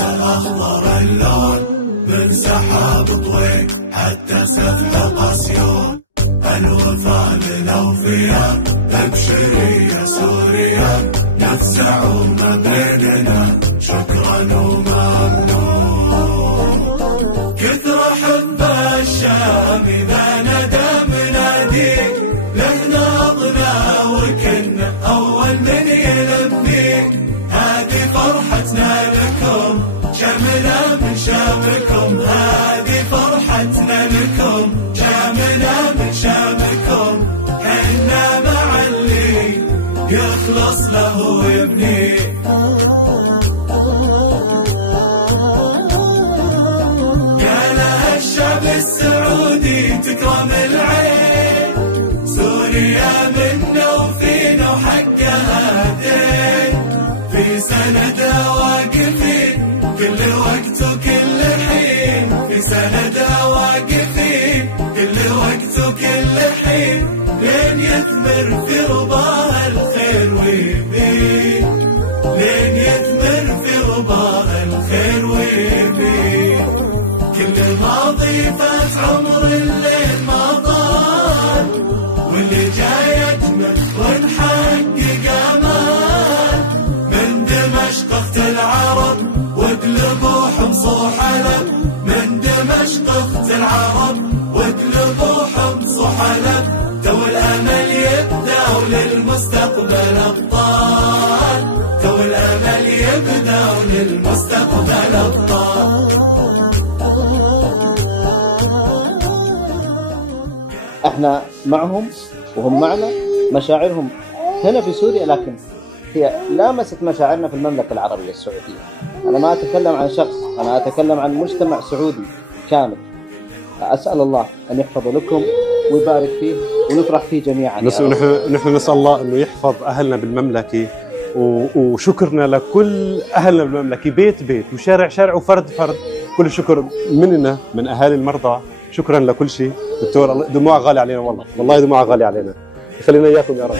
أخضر اللون من سحاب طويل حتى سفح قسيون. الوفا للأوفياء ابشري يا سوريا، نفزع ما بيننا شكرا وممنون. كثر حب الشام إذا ندى مناديك، له ناضنا وكنا أول من يلبيك. هذه فرحتنا لكم شاملة من شامكم، هذه فرحتنا لكم شاملة من شامكم. حنا مع اللي يخلص له ويبني. قالها الشعب السعودي تكرم العين، سوريا منا وفينا وحقها دين. في سندها واقفين كل وقت وكل حين، في سندها واقفين كل وقت وكل حين. لين يثمر في رباها الخير ويبين، لين يثمر في رباها الخير ويبين. كل ما ضيفت عمر الليل ما طال، واللي جاي يجمل ونحقق امان. من دمشق اخت العرب واقلبوا حمص وحلب، من دمشق اخت العرب واقلبوا حمص وحلب. تو الامل يبدا وللمستقبل ابطال، تو الامل يبدا وللمستقبل ابطال. احنا معهم وهم معنا، مشاعرهم هنا في سوريا لكن هي لامست مشاعرنا في المملكة العربية السعودية. أنا ما أتكلم عن شخص، أنا أتكلم عن مجتمع سعودي كامل. أسأل الله أن يحفظه لكم ويبارك فيه ونفرح فيه جميعا. نحن نسأل الله أنه يحفظ أهلنا بالمملكة، وشكرنا لكل أهلنا بالمملكة بيت بيت وشارع شارع وفرد فرد. كل شكر مننا من أهالي المرضى، شكرا لكل شيء. دكتور دموع غالي علينا، والله دموع غالي علينا. خلينا إياكم يا رب.